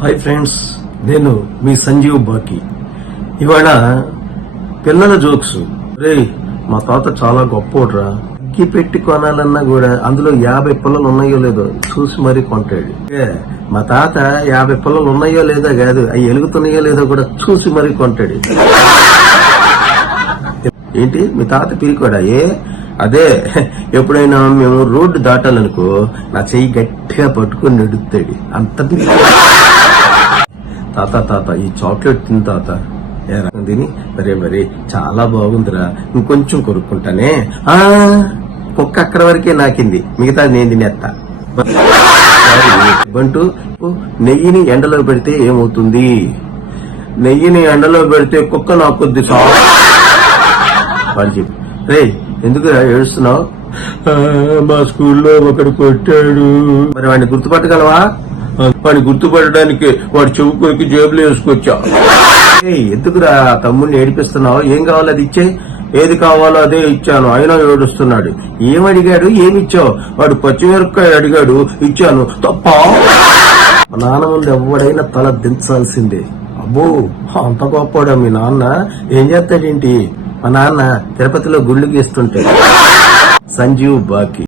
Hi friends, నేను మీ సంజీవ్ బాకి. ఇవాళ పిల్లల జోక్స్. రే, మా తాత చాలా గొప్పోడ్రా. అగ్గి పెట్టి కొనాలన్నా కూడా అందులో 50 పుల్లలు ఉన్నాయో లేదో చూసి మరీ కొంటాడు. మా తాత 50 పుల్లలు ఉన్నాయో లేదో కాదు, అవి ఎలుగుతున్నాయో లేదో కూడా చూసి మరీ కొంటాడు. ఏంటి మీ తాత పిరికోడా? అదే ఎప్పుడైనా మేము రోడ్డు దాటాలనుకో నా చెయ్యి గట్టిగా పట్టుకుని నెడుతాడు. అంత తాత తాత ఈ చాక్లెట్ తిని తాత. తిని మరి చాలా బాగుందిరా, ఇంకొంచెం కొరుక్కుంటానే. కుక్క అక్కడ వరకే నాకింది, మిగతా నేను తినేస్తా. బంటూ, నెయ్యిని ఎండలో పెడితే ఏమవుతుంది? నెయ్యిని ఎండలో పెడితే కుక్క నాకొద్ది వాళ్ళు చెప్పి. రే, ఎందుకు ఏడుస్తున్నావు? మా స్కూల్లో ఒకడు కొట్టాడు. మరి వాడిని గుర్తుపట్టగలవా? వాడిని గుర్తుపట్టడానికి వాడు చెవుకోకి జేబులో వేసుకొచ్చా. ఎందుకురా తమ్ముడిని ఏడిపిస్తున్నావు? ఏం కావాలో అది ఇచ్చే. ఏది కావాలో అదే ఇచ్చాను, అయినా ఏడుస్తున్నాడు. ఏమడిగాడు? ఏమిచ్చావు? వాడు పచ్చిమిరపకాయ అడిగాడు, ఇచ్చాను. తప్ప? మా నాన్న ముందు ఎవడైనా తల దించాల్సిందే. అబ్బో, అంత గొప్పడా మీ నాన్న? ఏం చేస్తాడేంటి? మా నాన్న తిరుపతిలో గుళ్ళకి ఇస్తుంటాడు. సంజీవ్ బాకి.